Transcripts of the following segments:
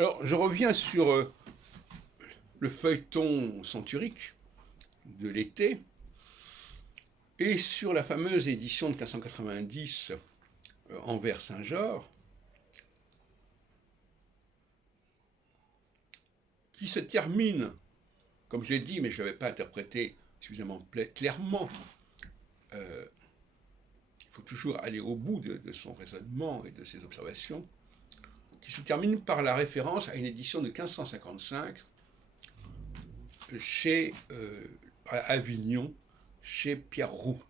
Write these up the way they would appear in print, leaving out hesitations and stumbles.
Alors, je reviens sur le feuilleton centurique de l'été et sur la fameuse édition de 1590 Anvers Saint-Georges, qui se termine, comme je l'ai dit, mais je ne l'avais pas interprété suffisamment clairement. Il faut toujours aller au bout de son raisonnement et de ses observations, qui se termine par la référence à une édition de 1555 à Avignon, chez Pierre Roux.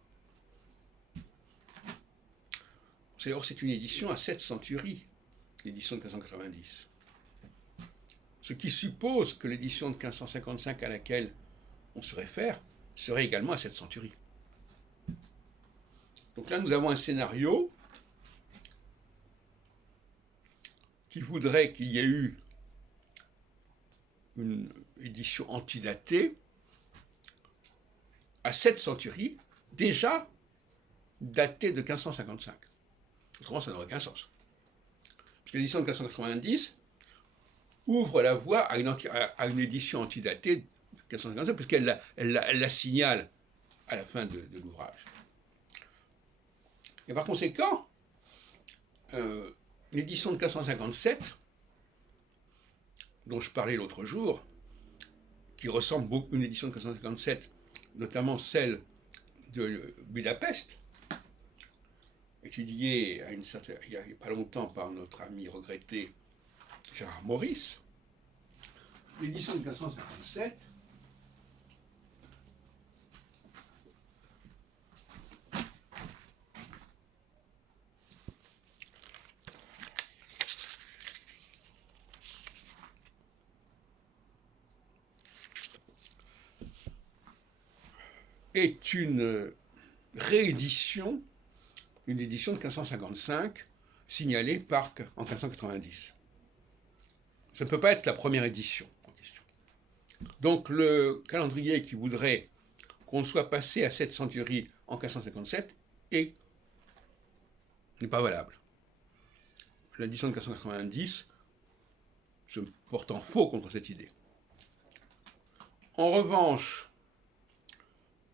C'est une édition à 7 centuries, l'édition de 1590. Ce qui suppose que l'édition de 1555 à laquelle on se réfère serait également à 7 centuries. Donc là, nous avons un scénario qui voudrait qu'il y ait eu une édition antidatée à 7 centuries, déjà datée de 1555. Autrement, ça n'aurait qu'un sens. Parce que l'édition de 1590 ouvre la voie à une édition antidatée de 1555, puisqu'elle la signale à la fin de l'ouvrage. Et par conséquent, l'édition de 1557, dont je parlais l'autre jour, qui ressemble beaucoup à une édition de 1557, notamment celle de Budapest, étudiée il n'y a pas longtemps par notre ami regretté Gérard Maurice, l'édition de 1557 est une réédition d'une édition de 1555 signalée en 1590. Ça ne peut pas être la première édition en question. Donc le calendrier qui voudrait qu'on soit passé à 7 centuries en 1557 n'est pas valable. L'édition de 1590 se porte en faux contre cette idée. En revanche,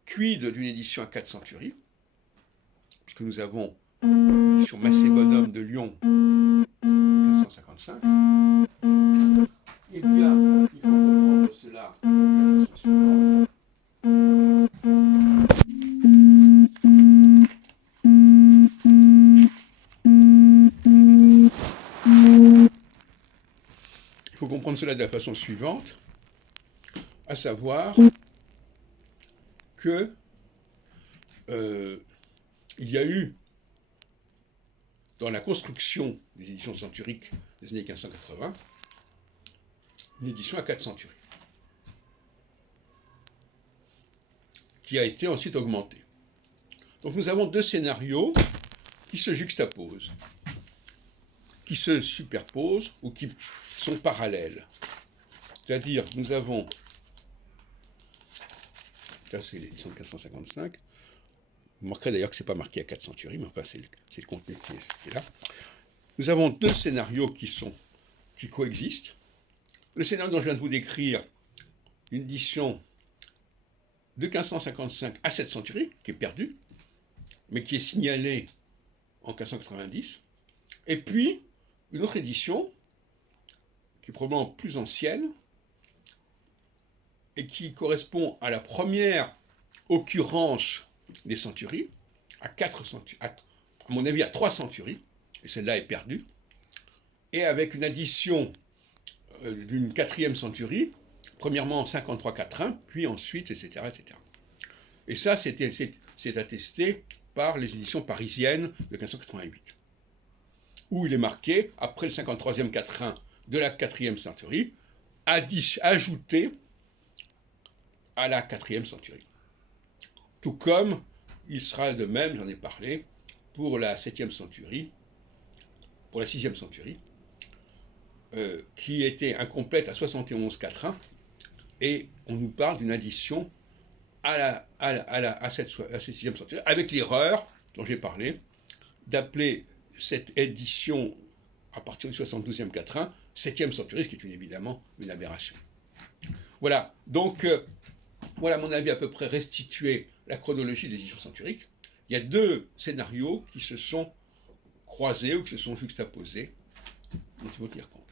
quid d'une édition à 4 centuries, puisque nous avons l'édition Macébonum de Lyon de 1555. Eh bien, il faut comprendre cela de la façon suivante. Il faut comprendre cela de la façon suivante, à savoir que il y a eu, dans la construction des éditions centuriques des années 1580, une édition à 4 centuries, qui a été ensuite augmentée. Donc nous avons deux scénarios qui se juxtaposent, qui se superposent ou qui sont parallèles. C'est-à-dire, nous avons, ça c'est l'édition de 1555, vous remarquerez d'ailleurs que ce n'est pas marqué à 4 centuries, mais enfin c'est le contenu qui est là. Nous avons deux scénarios qui coexistent. Le scénario dont je viens de vous décrire, une édition de 1555 à 7 centuries, qui est perdue, mais qui est signalée en 1590. Et puis, une autre édition, qui est probablement plus ancienne, et qui correspond à la première occurrence des centuries, à mon avis à 3 centuries, et celle-là est perdue, et avec une addition d'une 4e centurie, premièrement en 53-4-1, puis ensuite, etc., etc. Et ça, c'est attesté par les éditions parisiennes de 1588, où il est marqué, après le 53e 4-1 de la 4e centurie, ajouté à la 4e centurie. Tout comme il sera de même, j'en ai parlé, pour la 7e centurie, pour la 6e centurie, qui était incomplète à 71-4-1, et on nous parle d'une addition à cette 6e centurie, avec l'erreur dont j'ai parlé, d'appeler cette édition à partir du 72e 4-1 7e centurie, ce qui est évidemment une aberration. Voilà, donc voilà à mon avis à peu près restitué la chronologie des éditions centuriques. Il y a deux scénarios qui se sont croisés ou qui se sont juxtaposés. Il faut tenir compte.